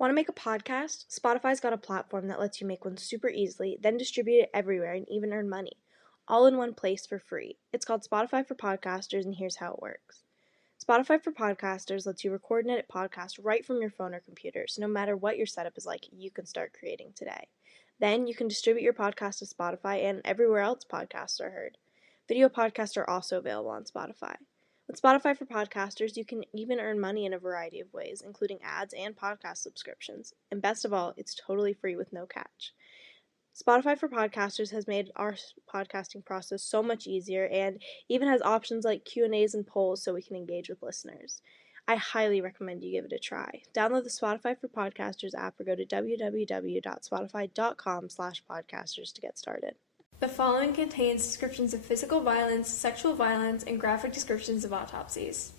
Want to make a podcast? Spotify's got a platform that lets you make one super easily, then distribute it everywhere and even earn money, all in one place for free. It's called Spotify for Podcasters, and here's how it works. Spotify for Podcasters lets you record and edit podcasts right from your phone or computer, so no matter what your setup is like, you can start creating today. Then you can distribute your podcast to Spotify and everywhere else podcasts are heard. Video podcasts are also available on Spotify. With Spotify for Podcasters, you can even earn money in a variety of ways, including ads and podcast subscriptions. And best of all, it's totally free with no catch. Spotify for Podcasters has made our podcasting process so much easier and even has options like Q&As and polls so we can engage with listeners. I highly recommend you give it a try. Download the Spotify for Podcasters app or go to www.spotify.com/podcasters to get started. The following contains descriptions of physical violence, sexual violence, and graphic descriptions of autopsies.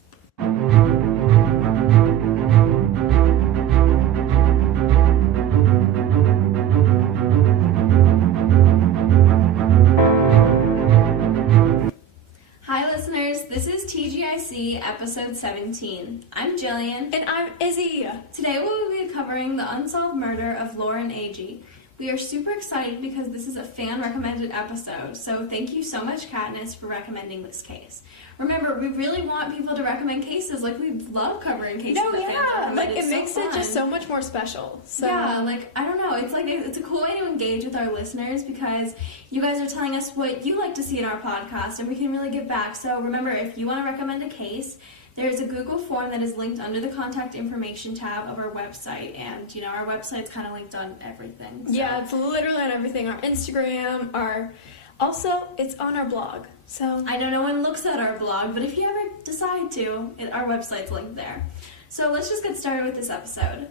Hi listeners, this is TGIC episode 17. I'm Jillian. And I'm Izzy. Today we will be covering the unsolved murder of Lauren Agee. We are super excited because this is a fan-recommended episode, so thank you so much, Katniss, for recommending this case. Remember, we really want people to recommend cases. Like, we love covering cases that fans recommend. Like, it makes it just so much more special. So. Yeah, like, I don't know, it's a cool way to engage with our listeners because you guys are telling us what you like to see in our podcast, and we can really give back. So remember, if you want to recommend a case, there's a Google form that is linked under the contact information tab of our website, and our website's kind of linked on everything. So. Yeah, it's literally on everything. Our Instagram, also it's on our blog. So I know no one looks at our blog, but if you ever decide to, our website's linked there. So let's just get started with this episode.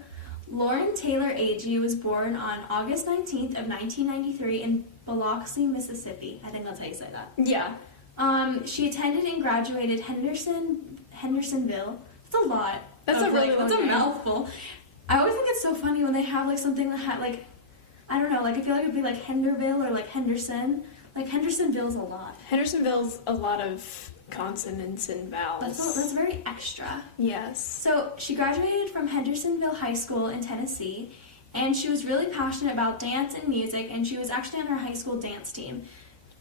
Lauren Taylor Agee was born on August 19th of 1993 in Biloxi, Mississippi. I think that's how you say that. Yeah. She attended and graduated Hendersonville. That's a lot. That's a mouthful. I always think it's so funny when they have like something that had like, I don't know, like I feel like it'd be like Henderville or like Henderson. Like Hendersonville's a lot. Hendersonville's a lot of consonants and vowels. That's very extra. Yes. So she graduated from Hendersonville High School in Tennessee, and she was really passionate about dance and music, and she was actually on her high school dance team.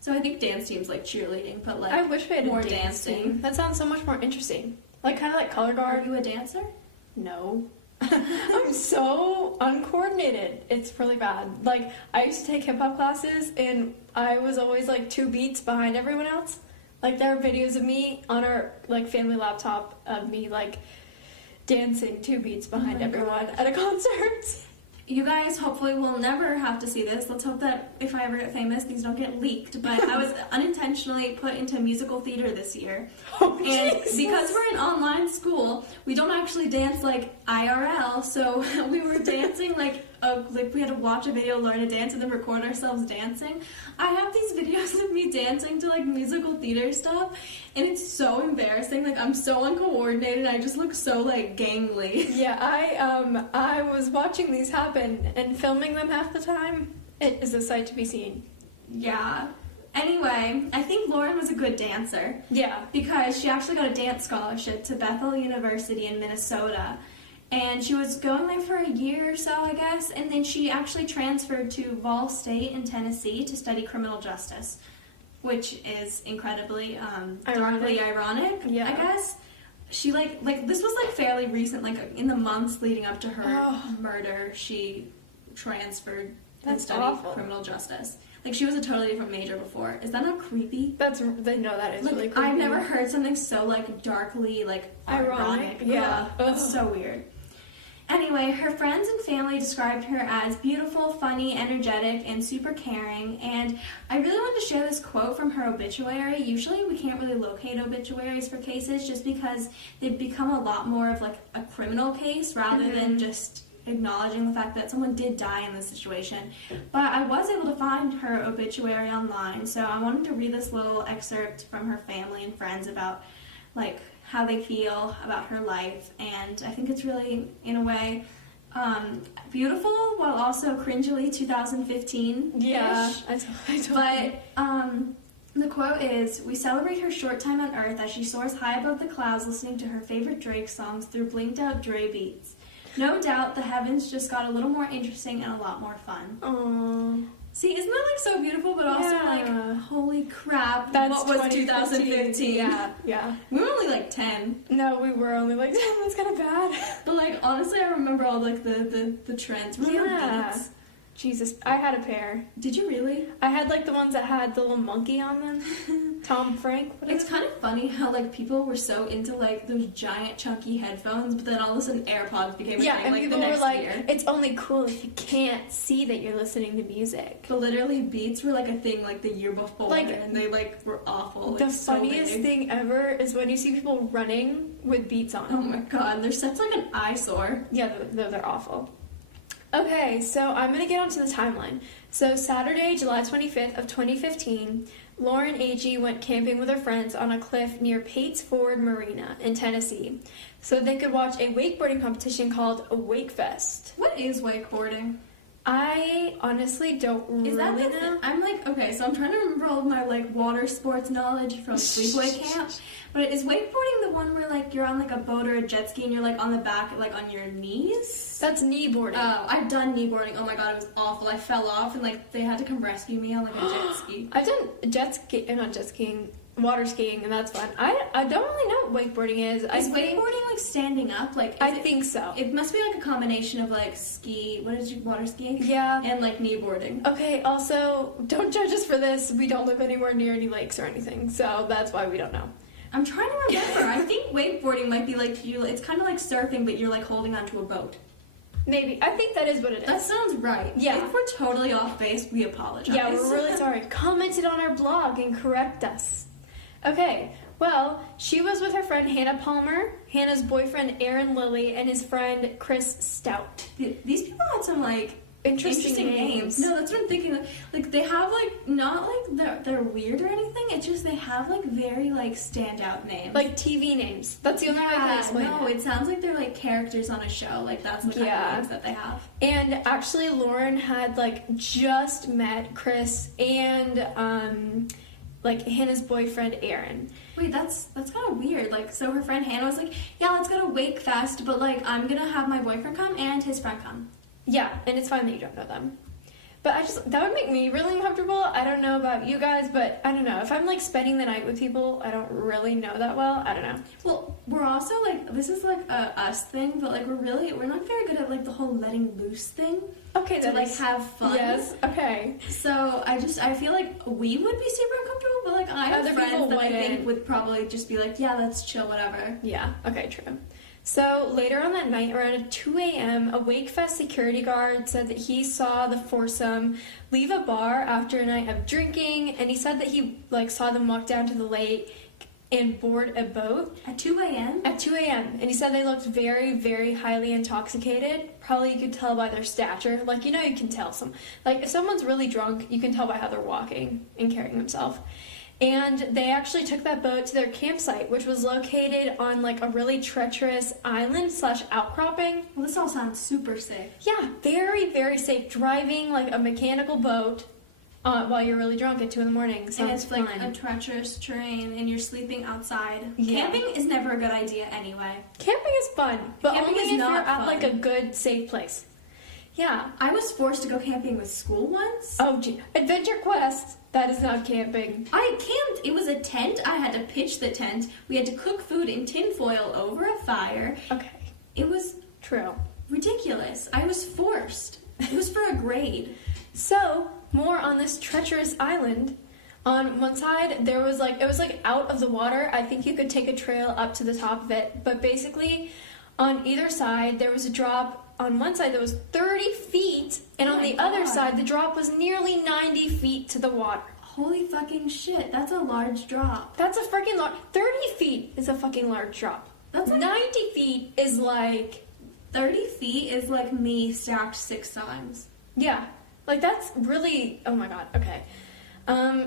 So I think dance team's like cheerleading, but like I wish we had more a dance team. That sounds so much more interesting. Like kind of like color guard. Are you a dancer? No. I'm so uncoordinated. It's really bad. Like I used to take hip hop classes and I was always like 2 beats behind everyone else. Like there are videos of me on our like family laptop of me like dancing 2 beats behind everyone at a concert. You guys hopefully will never have to see this. Let's hope that if I ever get famous, these don't get leaked. But I was unintentionally put into musical theater this year. Oh, and Jesus. Because we're an online school, we don't actually dance like IRL. So we were dancing like we had to watch a video, learn to dance, and then record ourselves dancing. I have these videos of me dancing to like musical theater stuff, and it's so embarrassing. Like I'm so uncoordinated. I just look so like gangly. Yeah, I was watching these happen and filming them half the time. It is a sight to be seen. Yeah. Anyway, I think Lauren was a good dancer. Yeah. Because she actually got a dance scholarship to Bethel University in Minnesota. And she was going there for a year or so, I guess, and then she actually transferred to Vol State in Tennessee to study criminal justice, which is incredibly darkly ironic, I guess. She, like this was, like, fairly recent, like, in the months leading up to her murder, she transferred and studied criminal justice. Like, she was a totally different major before. Is that not creepy? That is really creepy. I've never heard something so, like, darkly, like, ironic. Yeah. That's so weird. Anyway, her friends and family described her as beautiful, funny, energetic, and super caring, and I really wanted to share this quote from her obituary. Usually we can't really locate obituaries for cases just because they've become a lot more of like a criminal case rather than just acknowledging the fact that someone did die in this situation. But I was able to find her obituary online, so I wanted to read this little excerpt from her family and friends about like how they feel about her life, and I think it's really, in a way, beautiful while also cringily 2015-ish. Yeah, I totally. But the quote is, "We celebrate her short time on Earth as she soars high above the clouds listening to her favorite Drake songs through blinked out Dre beats. No doubt the heavens just got a little more interesting and a lot more fun. Aww. See, isn't that like so beautiful, but also like, holy crap, That's what was 2015? Yeah. We were only like 10. No, we were only like 10. That's kind of bad. But like, honestly, I remember all like the trends. Remember Beats? Jesus, I had a pair. Did you really? I had like the ones that had the little monkey on them. Tom Frank. It's kind of funny how like people were so into like those giant chunky headphones, but then all of a sudden AirPods became a thing and like people the next were like, year. it's only cool if you can't see that you're listening to music. But literally, Beats were like a thing like the year before, Like, and they like were awful. The like, funniest so thing ever is when you see people running with Beats on. Oh my god, they're such like an eyesore. Yeah, they're awful. Okay, so I'm going to get onto the timeline. So Saturday, July 25th of 2015, Lauren Agee went camping with her friends on a cliff near Pates Ford Marina in Tennessee so they could watch a wakeboarding competition called a Wake Fest. What is wakeboarding? I honestly don't really know. I'm like, okay, so I'm trying to remember all of my like water sports knowledge from sleepaway camp. But is wakeboarding the one where like you're on like a boat or a jet ski and you're like on the back, like on your knees? That's kneeboarding. Oh, I've done kneeboarding. Oh my god, it was awful. I fell off and like they had to come rescue me on like a jet ski. I've done not jet skiing, water skiing, and that's fun. I don't really know what wakeboarding is. Is wakeboarding like standing up? Like I think so. It must be like a combination of like water skiing? Yeah. And like kneeboarding. Okay, also, don't judge us for this. We don't live anywhere near any lakes or anything, so that's why we don't know. I'm trying to remember. I think wakeboarding might be like it's kind of like surfing, but you're like holding onto a boat. Maybe. I think that is what it is. That sounds right. Yeah. If we're totally off base, we apologize. Yeah, we're really sorry. Comment it on our blog and correct us. Okay, well, she was with her friend Hannah Palmer, Hannah's boyfriend Aaron Lilly, and his friend Chris Stout. These people had some like interesting names. No, that's what I'm thinking. Like they have like not like they're weird or anything. It's just they have like very like standout names, like TV names. That's the only way I can explain it. No, it sounds like they're like characters on a show. Like that's the kind of names that they have. And actually, Lauren had like just met Chris and like Hannah's boyfriend Aaron. Wait, that's kind of weird. Like, so her friend Hannah was like, "Yeah, let's go to Wake Fest, but like I'm gonna have my boyfriend come and his friend come." Yeah, and it's fine that you don't know them. But that would make me really uncomfortable. I don't know about you guys, but I don't know. If I'm like spending the night with people I don't really know that well, I don't know. Well, we're also like, this is like a us thing, but like we're not very good at like the whole letting loose thing. Okay, to like have fun. Yes, okay. So I feel like we would be super uncomfortable, but like I have friends that I think would probably just be like, yeah, let's chill, whatever. Yeah, okay, true. So later on that night, around 2 a.m., a Wakefest security guard said that he saw the foursome leave a bar after a night of drinking, and he said that he like saw them walk down to the lake and board a boat. At 2 a.m.? At 2 a.m. And he said they looked very, very highly intoxicated. Probably you could tell by their stature. Like, you know, you can tell if someone's really drunk, you can tell by how they're walking and carrying themselves. And they actually took that boat to their campsite, which was located on like a really treacherous island / outcropping. Well, this all sounds super safe. Yeah, very, very safe. Driving like a mechanical boat while you're really drunk at 2 a.m. Sounds and it's fun. like a treacherous terrain and you're sleeping outside. Yeah. Camping is never a good idea anyway. Camping is fun, but Camping only is if not you're at fun. like a good, safe place. Yeah. I was forced to go camping with school once. Oh, gee. Adventure Quest. That is not camping. I camped. It was a tent. I had to pitch the tent. We had to cook food in tinfoil over a fire. Okay. It was True. ridiculous. I was forced. It was for a grade. So, more on this treacherous island. On one side, it was like out of the water. I think you could take a trail up to the top of it. But basically, on either side, there was a drop. On one side, there was 30 feet. And on the other side, the drop was nearly 90 feet to the water. Holy fucking shit. That's a large drop. That's a freaking large... 30 feet is a fucking large drop. That's like 90 feet is like... 30 feet is like me stacked 6 times. Yeah. Like, that's really... Oh, my God. Okay.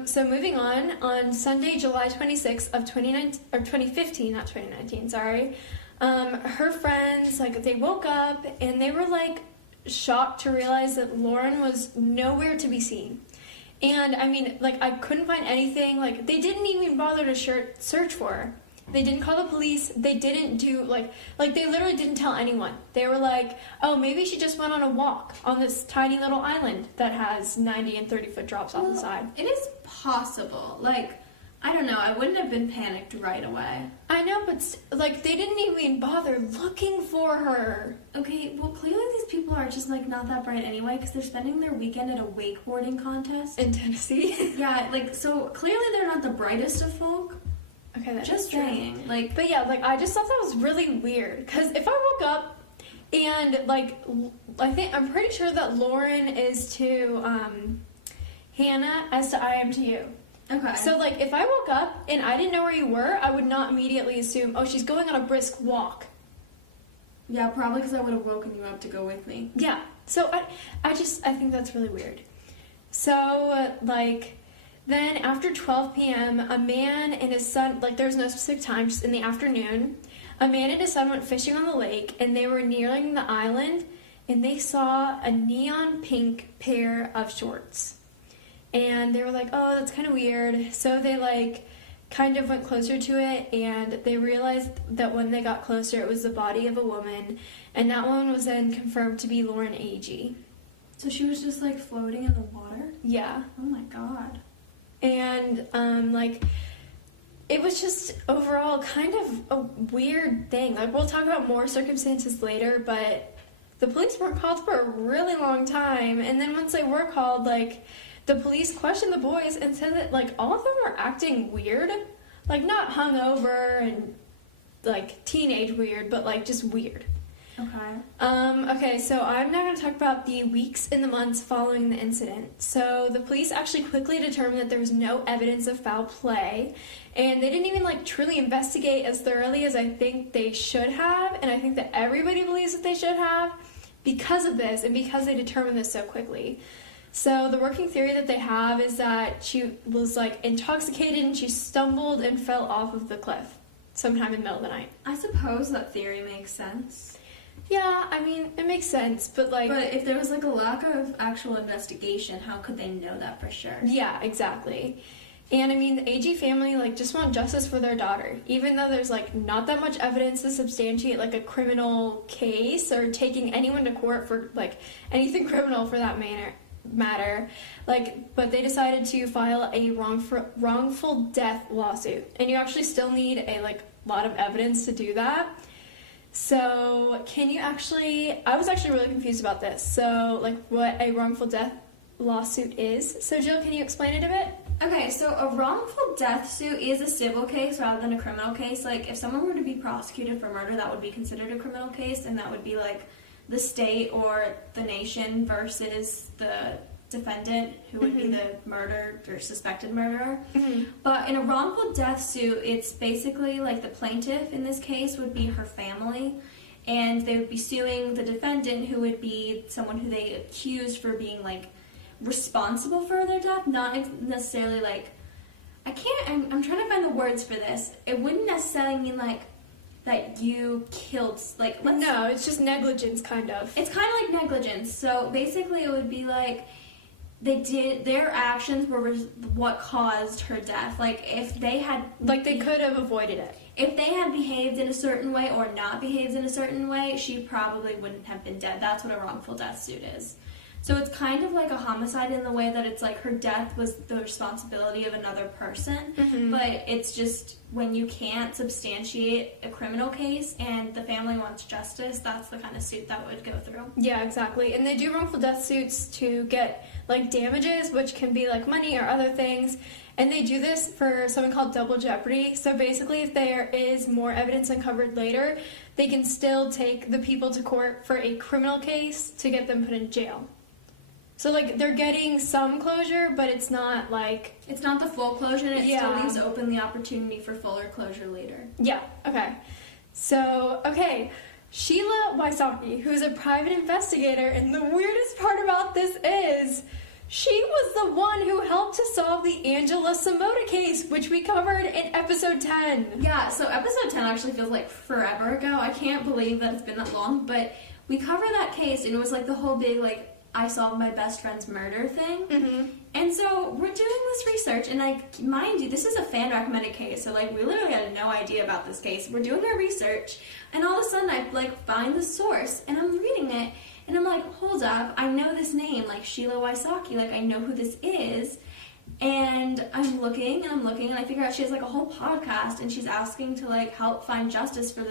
So moving on Sunday, July 26th of 2015, not 2019, sorry, her friends, like, they woke up and they were, like, shocked to realize that Lauren was nowhere to be seen. And, I mean, like, I couldn't find anything. Like, they didn't even bother to search for her. They didn't call the police. They didn't do, like they literally didn't tell anyone. They were like, oh, maybe she just went on a walk on this tiny little island that has 90 and 30-foot drops off the side. It is possible. Like, I don't know. I wouldn't have been panicked right away. I know, but, like, they didn't even bother looking for her. Okay, well, clearly these people are just, like, not that bright anyway, because they're spending their weekend at a wakeboarding contest. In Tennessee? Yeah, like, so clearly they're not the brightest of folk. Okay, that's just saying. Like, but yeah, like, I just thought that was really weird, because if I woke up and, like, I'm pretty sure that Lauren is to, Hannah as to I am to you. okay. So, like, if I woke up and I didn't know where you were, I would not immediately assume, oh, she's going on a brisk walk. Yeah, probably because I would have woken you up to go with me. Yeah. So, I think that's really weird. So, like, then after 12 p.m., a man and his son, like, there was no specific time, just in the afternoon, a man and his son went fishing on the lake, and they were nearing the island, and they saw a neon pink pair of shorts. And they were like, oh, that's kind of weird. So they, like, kind of went closer to it, and they realized that when they got closer, it was the body of a woman. And that one was then confirmed to be Lauren Agee. So she was just, like, floating in the water? Yeah. Oh, my God. And, like, it was just overall kind of a weird thing. Like, we'll talk about more circumstances later, but the police weren't called for a really long time. And then once they were called, like, the police questioned the boys and said that, like, all of them were acting weird. Like, not hungover and, like, teenage weird, but, like, just weird. Okay. Okay, so I'm now going to talk about the weeks and the months following the incident. So the police actually quickly determined that there was no evidence of foul play, and they didn't even, like, truly investigate as thoroughly as I think they should have, and I think that everybody believes that they should have because of this and because they determined this so quickly. So the working theory that they have is that she was, like, intoxicated and she stumbled and fell off of the cliff sometime in the middle of the night. I suppose that theory makes sense. Yeah, I mean, it makes sense, but, like... But if there was, like, a lack of actual investigation, how could they know that for sure? Yeah, exactly. And, I mean, the Agee family, like, just want justice for their daughter, even though there's, like, not that much evidence to substantiate, like, a criminal case or taking anyone to court for, like, anything criminal for that matter. Like, but they decided to file a wrongful death lawsuit. And you actually still need a, like, lot of evidence to do that. So, I was actually really confused about this. So, like, what a wrongful death lawsuit is. So, Jill, can you explain it a bit? Okay, so a wrongful death suit is a civil case rather than a criminal case. Like, if someone were to be prosecuted for murder, that would be considered a criminal case, and that would be, like, the state or the nation versus the defendant, who would be the murdered or suspected murderer. But in a wrongful death suit, it's basically like the plaintiff in this case would be her family, and they would be suing the defendant, who would be someone who they accused for being, like, responsible for their death, not necessarily, like, I'm trying to find the words for this. It wouldn't necessarily mean, like, that you killed, like, No, it's just negligence, kind of. It's kind of like negligence. So basically it would be like, their actions were what caused her death. Like, if they had... Like, they could have avoided it. If they had behaved in a certain way or not behaved in a certain way, she probably wouldn't have been dead. That's what a wrongful death suit is. So it's kind of like a homicide in the way that it's like her death was the responsibility of another person, but it's just when you can't substantiate a criminal case and the family wants justice, that's the kind of suit that would go through. Yeah, exactly. And they do wrongful death suits to get, like, damages, which can be, like, money or other things. And they do this for something called double jeopardy. So basically, if there is more evidence uncovered later, they can still take the people to court for a criminal case to get them put in jail. So, like, they're getting some closure, but it's not, like... It's not the full closure, and it still leaves open the opportunity for fuller closure later. Yeah, okay. So, okay, Sheila Wysocki, who's a private investigator, and the weirdest part about this is she was the one who helped to solve the Angela Samota case, which we covered in episode 10. Yeah, so episode 10 actually feels like forever ago. I can't believe that it's been that long, but we covered that case, and it was, like, the whole big, like, I solved my best friend's murder thing. Mm-hmm. And so we're doing this research, and like, mind you, this is a fan recommended case, so like we literally had no idea about this case. We're doing our research, and all of a sudden I like find the source, and I'm reading it, and I'm like, hold up, I know this name, like Sheila Wysocki, like I know who this is. And I'm looking, and I figure out she has like a whole podcast, and she's asking to like help find justice for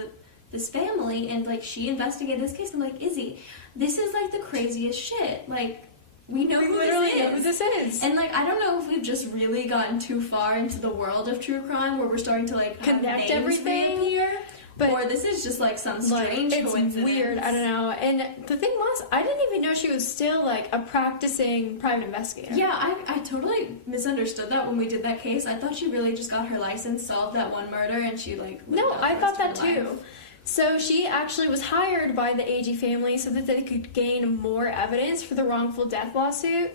this family, and like she investigated this case. I'm like, Izzy, this is like the craziest shit. Like, we know who this is. And like, I don't know if we've just really gotten too far into the world of true crime where we're starting to like connect everything reappear. But or this is just like some strange coincidence. It's weird, I don't know. And the thing was, I didn't even know she was still like a practicing private investigator. Yeah, I totally misunderstood that when we did that case. I thought she really just got her license, solved that one murder, and she like... No, I thought that too. So she actually was hired by the Agee family so that they could gain more evidence for the wrongful death lawsuit.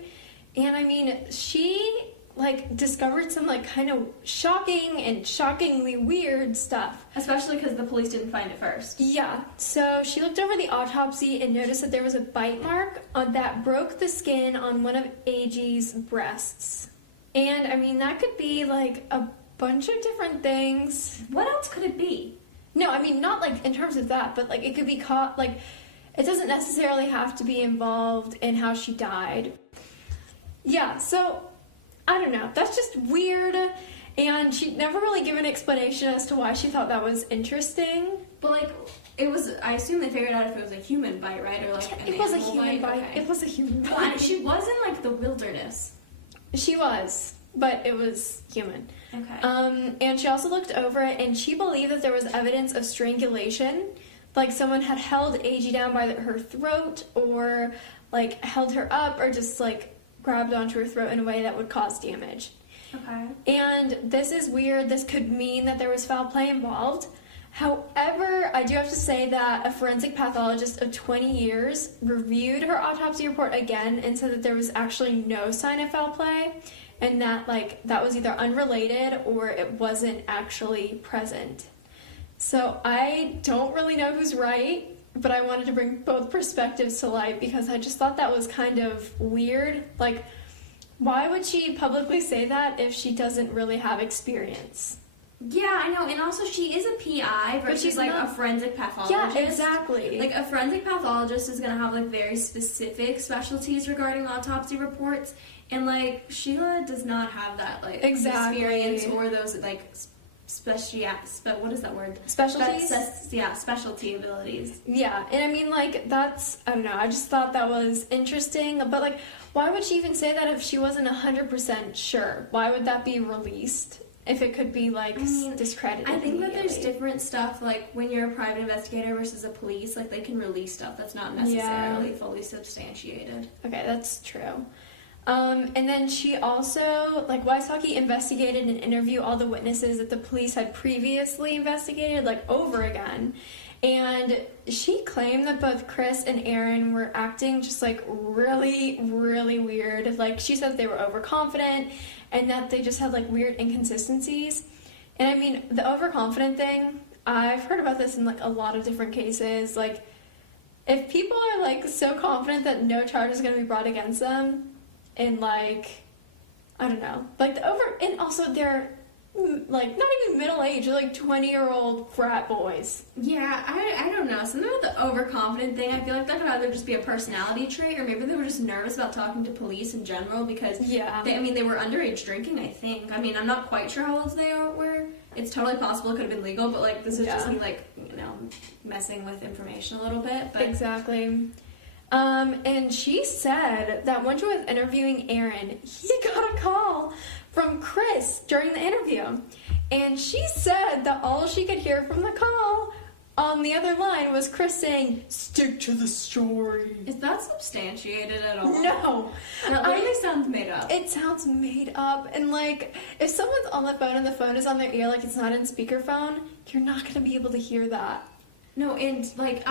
And I mean, she like discovered some like kind of shocking and shockingly weird stuff. Especially because the police didn't find it first. Yeah, so she looked over the autopsy and noticed that there was a bite mark that broke the skin on one of Agee's breasts. And I mean, that could be like a bunch of different things. What else could it be? No, I mean, not like in terms of that, but like it could be caught, like it doesn't necessarily have to be involved in how she died. Yeah, so I don't know. That's just weird. And she never really gave an explanation as to why she thought that was interesting. But like, it was, I assume they figured out if it was a human bite, right? Or like an it was a human bite. Okay. It was a human bite. Well, she was in like the wilderness. She was, but it was human. Okay. And she also looked over it, and she believed that there was evidence of strangulation. Like someone had held Agee down by her throat, or like held her up, or just like grabbed onto her throat in a way that would cause damage. Okay. And this is weird. This could mean that there was foul play involved. However, I do have to say that a forensic pathologist of 20 years reviewed her autopsy report again and said that there was actually no sign of foul play, and that like that was either unrelated or it wasn't actually present. So I don't really know who's right, but I wanted to bring both perspectives to light because I just thought that was kind of weird. Like, why would she publicly say that if she doesn't really have experience? Yeah, I know, and also she is a PI versus she's like a forensic pathologist. Yeah, exactly. Like a forensic pathologist is gonna have like very specific specialties regarding autopsy reports, and like Sheila does not have that like experience or those like what is that word? Specialties? Specialty abilities. Yeah, and I mean, like, that's, I don't know, I just thought that was interesting, but, like, why would she even say that if she wasn't 100% sure? Why would that be released if it could be, like, discredited? I think that there's different stuff, like, when you're a private investigator versus a police, like, they can release stuff that's not necessarily fully substantiated. Okay, that's true. And then she also, like, Wysocki investigated and interviewed all the witnesses that the police had previously investigated, like, over again. And she claimed that both Chris and Aaron were acting just, like, really, really weird. Like, she said they were overconfident and that they just had, like, weird inconsistencies. And, I mean, the overconfident thing, I've heard about this in, like, a lot of different cases. Like, if people are, like, so confident that no charge is going to be brought against them, and like, I don't know, like and also they're like not even middle age, they're like 20-year-old frat boys. Yeah, I don't know. Something with the overconfident thing, I feel like that could either just be a personality trait or maybe they were just nervous about talking to police in general because they were underage drinking, I think. I mean, I'm not quite sure how old they were. It's totally possible it could have been legal, but like this is just me like, messing with information a little bit. But exactly. And she said that when she was interviewing Aaron, he got a call from Chris during the interview. And she said that all she could hear from the call on the other line was Chris saying, "Stick to the story." Is that substantiated at all? No. That literally sounds made up. It sounds made up. And like, if someone's on the phone and the phone is on their ear, like it's not in speakerphone, you're not going to be able to hear that. No, and like,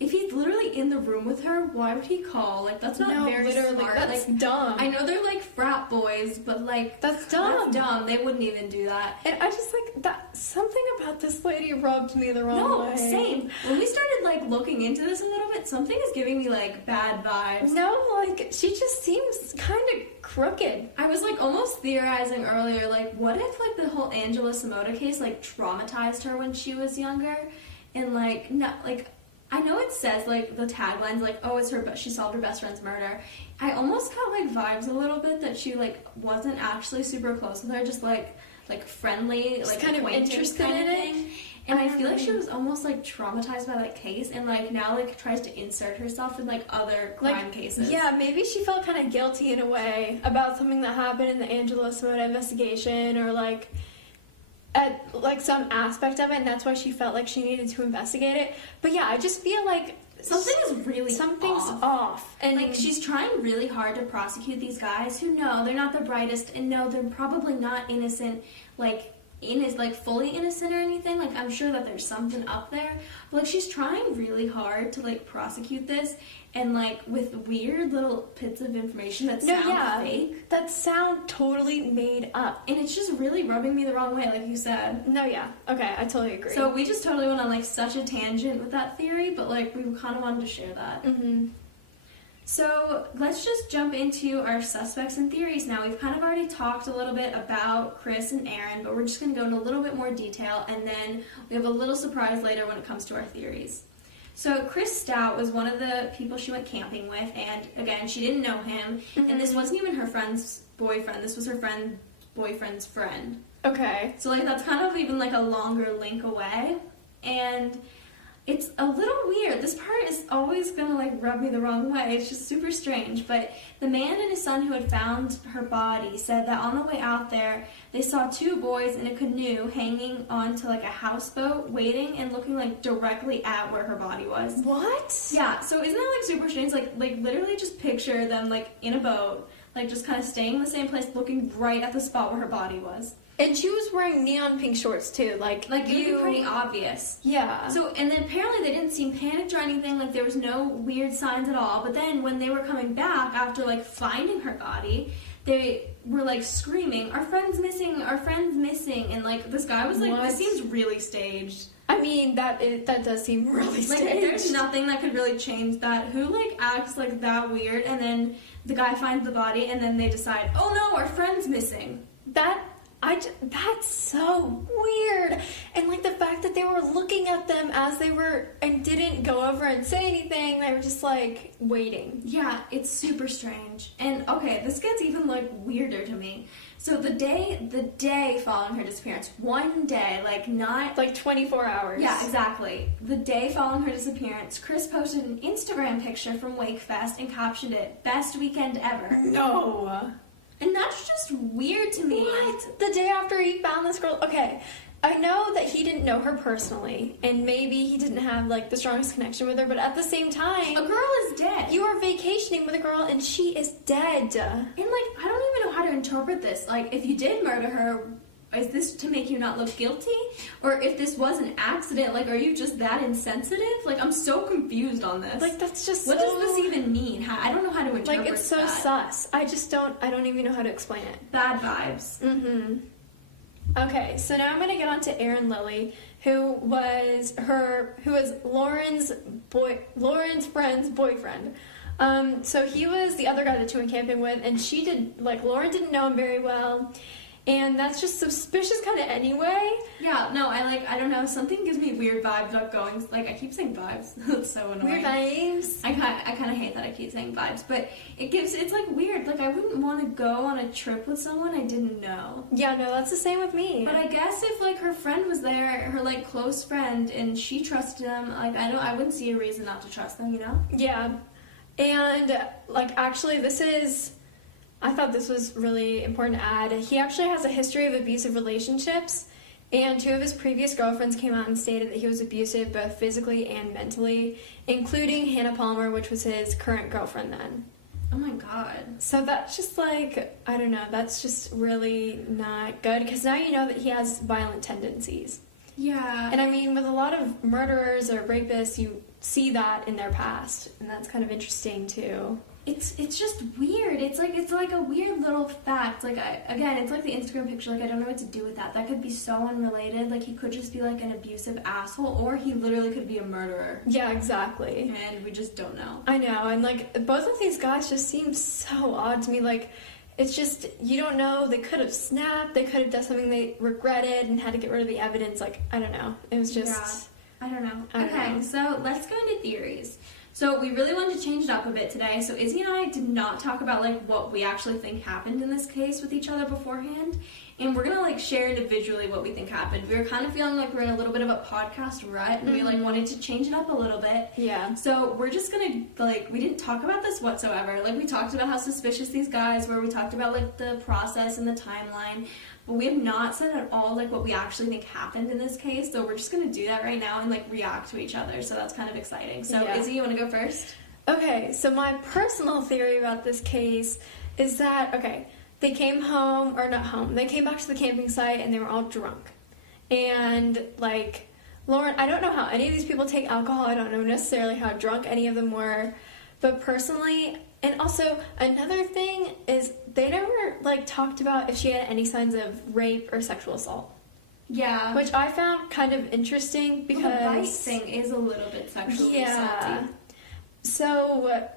if he's literally like in the room with her, why would he call? Like, that's not very smart. That's like, dumb. I know they're like frat boys, but like that's dumb. That's dumb. They wouldn't even do that. And I just like that. Something about this lady rubbed me the wrong way. No, same. When we started like looking into this a little bit, something is giving me like bad vibes. No, like she just seems kind of crooked. I was like almost theorizing earlier, like what if like the whole Angela Samota case like traumatized her when she was younger, and like not like. I know it says, like, the tagline's like, oh, it's her, she solved her best friend's murder. I almost got, like, vibes a little bit that she, like, wasn't actually super close with her, just, like friendly, just like, kind of interested kind in of thing. it. And I feel like she was almost, like, traumatized by that case, and, like, now, like, tries to insert herself in, like, other crime cases. Yeah, maybe she felt kind of guilty in a way about something that happened in the Angela Samota investigation, or, like, at like some aspect of it, and that's why she felt like she needed to investigate it. But yeah, I just feel like something's off. And like she's trying really hard to prosecute these guys who know they're not the brightest, and no, they're probably not innocent, like fully innocent or anything. Like I'm sure that there's something up there, but like she's trying really hard to like prosecute this, and like with weird little bits of information that sound fake. That sound totally made up. And it's just really rubbing me the wrong way, like you said. No, yeah. Okay, I totally agree. So we just totally went on like such a tangent with that theory, but like we kind of wanted to share that. Mm-hmm. So let's just jump into our suspects and theories now. We've kind of already talked a little bit about Chris and Aaron, but we're just going to go into a little bit more detail, and then we have a little surprise later when it comes to our theories. So Chris Stout was one of the people she went camping with, and again, she didn't know him, and this wasn't even her friend's boyfriend. This was her boyfriend's friend. Okay. So like that's kind of even like a longer link away, and it's a little weird. This part is always gonna like rub me the wrong way. It's just super strange. But the man and his son who had found her body said that on the way out there, they saw two boys in a canoe hanging onto like a houseboat, waiting and looking like directly at where her body was. What? Yeah. So isn't that like super strange? Like literally just picture them like in a boat, like just kind of staying in the same place, looking right at the spot where her body was. And she was wearing neon pink shorts too, like it would be pretty obvious. Yeah. So, and then apparently they didn't seem panicked or anything, like there was no weird signs at all. But then when they were coming back after like finding her body, they were like screaming, "Our friend's missing! Our friend's missing!" And like this guy was like, "This seems really staged." I mean, that does seem really staged. Like there's nothing that could really change that. Who like acts like that weird, and then the guy finds the body, and then they decide, "Oh no, our friend's missing." That's so weird. And like the fact that they were looking at them as they were and didn't go over and say anything, they were just like waiting. Yeah, it's super strange. And okay, this gets even like weirder to me. So the day following her disappearance, one day, like not like 24 hours. Yeah, exactly. The day following her disappearance, Chris posted an Instagram picture from Wakefest and captioned it, "Best weekend ever." No. And that's just weird to me. What? The day after he found this girl? Okay, I know that he didn't know her personally, and maybe he didn't have, like, the strongest connection with her, but at the same time... A girl is dead. You are vacationing with a girl, and she is dead. And, like, I don't even know how to interpret this. Like, if you did murder her, is this to make you not look guilty? Or if this was an accident, like, are you just that insensitive? Like, I'm so confused on this. Like, that's just What does this even mean? I don't know how to interpret like, it's so sus. I don't even know how to explain it. Bad vibes. Mm-hmm. Okay, so now I'm going to get on to Aaron Lilly, who was Lauren's friend's boyfriend. So he was the other guy that she went camping with, and Lauren didn't know him very well. And that's just suspicious kind of anyway. Yeah, no, I don't know, something gives me weird vibes up going, like, I keep saying vibes, it's so annoying. Weird vibes? I kind of hate that I keep saying vibes, but it's, like, weird, like, I wouldn't want to go on a trip with someone I didn't know. Yeah, no, that's the same with me. But I guess if, like, her friend was there, her, like, close friend, and she trusted them, like, I wouldn't see a reason not to trust them, you know? Yeah, and, like, actually, I thought this was really important to add. He actually has a history of abusive relationships, and two of his previous girlfriends came out and stated that he was abusive both physically and mentally, including Hannah Palmer, which was his current girlfriend then. Oh my god. So that's just like, I don't know, that's just really not good, because now you know that he has violent tendencies. Yeah. And I mean, with a lot of murderers or rapists, see that in their past, and that's kind of interesting too. It's just weird. It's like a weird little fact. Like, it's like the Instagram picture. Like, I don't know what to do with that. That could be so unrelated. Like, he could just be like an abusive asshole, or he literally could be a murderer. Yeah, exactly. And we just don't know. I know, and like both of these guys just seem so odd to me. Like, it's just, you don't know. They could have snapped. They could have done something they regretted and had to get rid of the evidence. Like, I don't know. It was just... Yeah, I don't know. I don't know. So let's go into theories. So we really wanted to change it up a bit today. So Izzy and I did not talk about like what we actually think happened in this case with each other beforehand. And we're going to like share individually what we think happened. We were kind of feeling like we're in a little bit of a podcast rut, and we like wanted to change it up a little bit. Yeah. So we're just going to like, we didn't talk about this whatsoever. Like, we talked about how suspicious these guys were. We talked about like the process and the timeline. But we have not said at all like what we actually think happened in this case, so we're just going to do that right now and like react to each other, so that's kind of exciting. So yeah. Izzy, you want to go first? Okay, so my personal theory about this case is that, okay, they came home, or not home, they came back to the camping site and they were all drunk. And like, Lauren, I don't know how any of these people take alcohol, I don't know necessarily how drunk any of them were, but personally, and also another thing is they never like talked about if she had any signs of rape or sexual assault. Yeah. Which I found kind of interesting because... Well, the bite thing is a little bit sexually assaulty. So,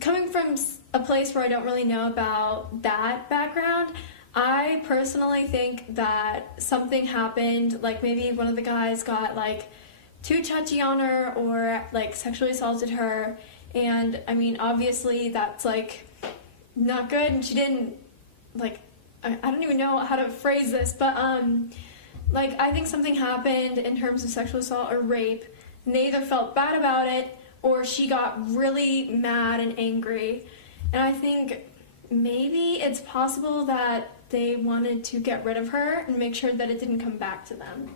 coming from a place where I don't really know about that background, I personally think that something happened, like maybe one of the guys got like too touchy on her or like sexually assaulted her. And I mean, obviously that's like not good, and she didn't like, I don't even know how to phrase this, but like I think something happened in terms of sexual assault or rape, and they either felt bad about it or she got really mad and angry. And I think maybe it's possible that they wanted to get rid of her and make sure that it didn't come back to them.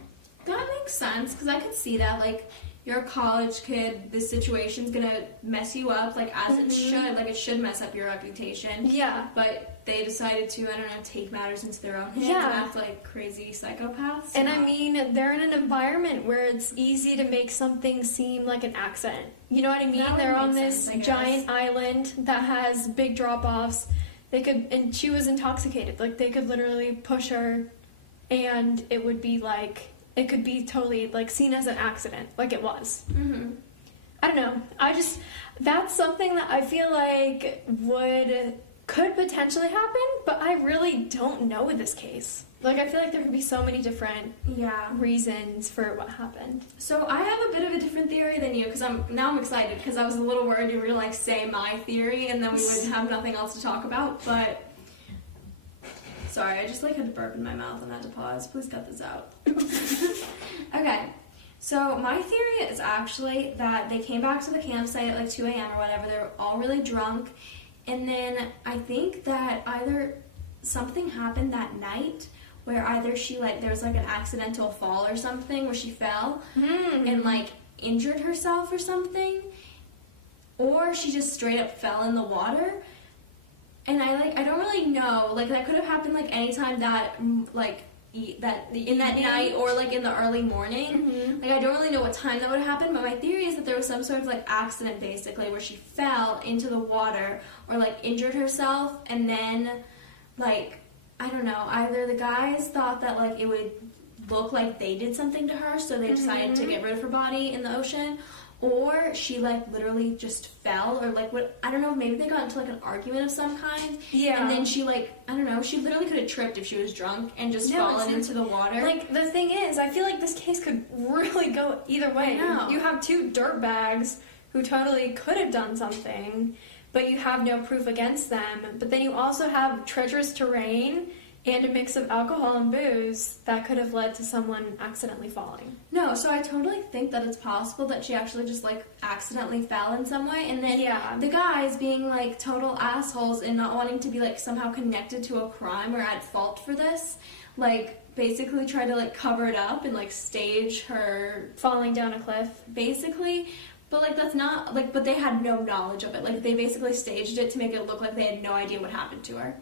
That makes sense, because I could see that, like, you're a college kid, this situation's gonna mess you up, like, as it should, like, it should mess up your reputation. Yeah. But they decided to, I don't know, take matters into their own hands and act like crazy psychopaths. And I mean, they're in an environment where it's easy to make something seem like an accident. You know what I mean? They're on this giant island that has big drop-offs. They could, and she was intoxicated, like, they could literally push her, and it would be like... It could be totally, like, seen as an accident, like it was. Mm-hmm. I don't know. That's something that I feel like could potentially happen, but I really don't know with this case. Like, I feel like there could be so many different reasons for what happened. So I have a bit of a different theory than you, because I'm excited, because I was a little worried you were going to, like, say my theory, and then we would have nothing else to talk about, but... Sorry, I just like had to burp in my mouth and had to pause. Please cut this out. Okay, so my theory is actually that they came back to the campsite at like 2 a.m. or whatever. They were all really drunk. And then I think that either something happened that night where either she like, there was like an accidental fall or something where she fell and like injured herself or something. Or she just straight up fell in the water. And I don't really know, like, that could have happened, like, anytime that, like, in that night or, like, in the early morning. Like, I don't really know what time that would have happened, but my theory is that there was some sort of, like, accident, basically, where she fell into the water or, like, injured herself, and then, like, I don't know, either the guys thought that, like, it would look like they did something to her, so they decided to get rid of her body in the ocean, or she, like, literally just fell, or, like, what, I don't know, maybe they got into, like, an argument of some kind, and then she, like, I don't know, she literally could have tripped if she was drunk and just fallen into the water. Like, the thing is, I feel like this case could really go either way. You have two dirtbags who totally could have done something, but you have no proof against them, but then you also have treacherous terrain and a mix of alcohol and booze that could have led to someone accidentally falling. No, so I totally think that it's possible that she actually just, like, accidentally fell in some way, and then the guys being, like, total assholes and not wanting to be, like, somehow connected to a crime or at fault for this, like, basically try to, like, cover it up and, like, stage her falling down a cliff, basically. But, like, that's not, like, but they had no knowledge of it. Like, they basically staged it to make it look like they had no idea what happened to her.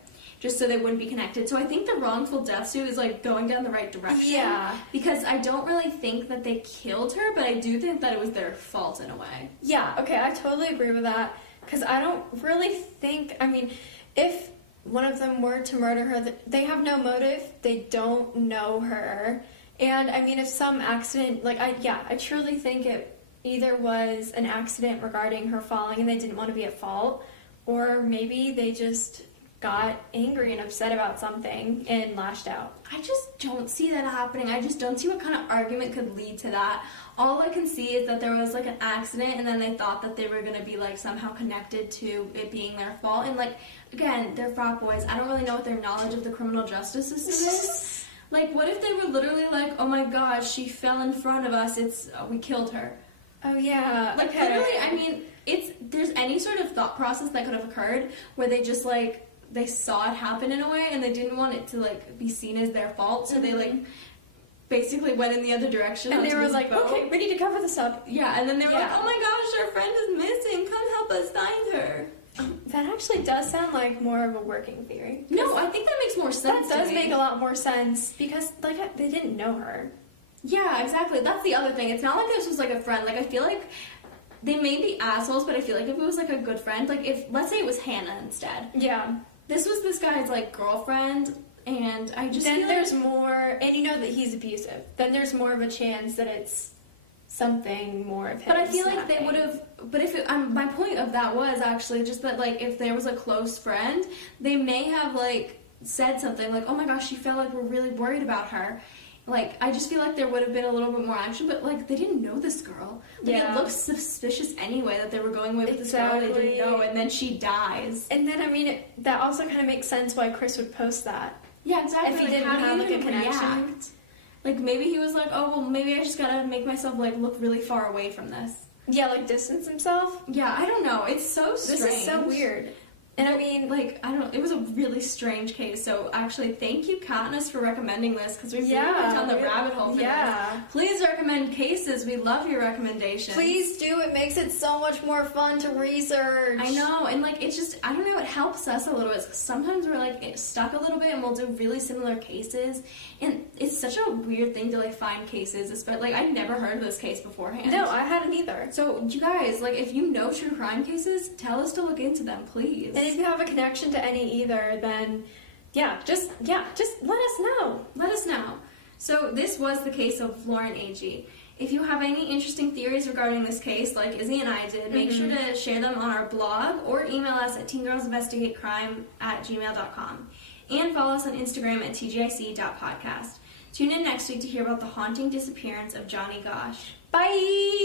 just so they wouldn't be connected. So I think the wrongful death suit is like going down the right direction. Yeah. Because I don't really think that they killed her, but I do think that it was their fault in a way. Yeah, okay, I totally agree with that. Because I don't really think, I mean, if one of them were to murder her, they have no motive, they don't know her. And I mean, if some accident, like, I truly think it either was an accident regarding her falling and they didn't want to be at fault, or maybe they just got angry and upset about something and lashed out. I just don't see that happening. I just don't see what kind of argument could lead to that. All I can see is that there was like an accident and then they thought that they were going to be like somehow connected to it being their fault. And like, again, they're frat boys. I don't really know what their knowledge of the criminal justice system is. Like, what if they were literally like, oh my gosh, she fell in front of us, we killed her. Oh yeah. Like, okay. literally, I mean, there's any sort of thought process that could have occurred where they just like, they saw it happen in a way and they didn't want it to like be seen as their fault, so they like basically went in the other direction. And they were like, okay, we need to cover this up. Yeah, and then they were like, oh my gosh, our friend is missing, come help us find her. That actually does sound like more of a working theory. No, I think that makes more sense. That does make a lot more sense because like they didn't know her. Yeah, exactly. That's the other thing. It's not like this was like a friend. Like, I feel like they may be assholes, but I feel like if it was like a good friend, like if, let's say it was Hannah instead. Yeah. This was this guy's like girlfriend, and I just then feel there's like, more, and you know that he's abusive. Then there's more of a chance that it's something more of him. But I feel like snapping. they would have. But if it, my point of that was actually just that like if there was a close friend, they may have like said something like, "Oh my gosh, she felt like we're really worried about her." Like, I just feel like there would have been a little bit more action, but, like, they didn't know this girl. Like, it looked suspicious anyway that they were going away with this girl they didn't know, and then she dies. And then, I mean, that also kind of makes sense why Chris would post that. Yeah, exactly. If he like, didn't have, like, a connection. React? Like, maybe he was like, oh, well, maybe I just gotta make myself, like, look really far away from this. Yeah, like, distance himself? Yeah, I don't know. It's so strange. This is so weird. And I mean, like, I don't know, it was a really strange case, so actually, thank you, Katniss, for recommending this, because we really went down the rabbit hole for this. Please recommend cases, we love your recommendations. Please do, it makes it so much more fun to research. I know, and like, it's just, I don't know, it helps us a little bit, because sometimes we're like, stuck a little bit, and we'll do really similar cases, and it's such a weird thing to like, find cases, especially, like, I'd never heard of this case beforehand. No, I hadn't either. So, you guys, like, if you know true crime cases, tell us to look into them, please. And if you have a connection to any either, then just let us know. Let us know. So this was the case of Lauren Agee. If you have any interesting theories regarding this case, like Izzy and I did, make sure to share them on our blog or email us at teengirlsinvestigatecrime@gmail.com. And follow us on Instagram at tgic.podcast. Tune in next week to hear about the haunting disappearance of Johnny Gosch. Bye!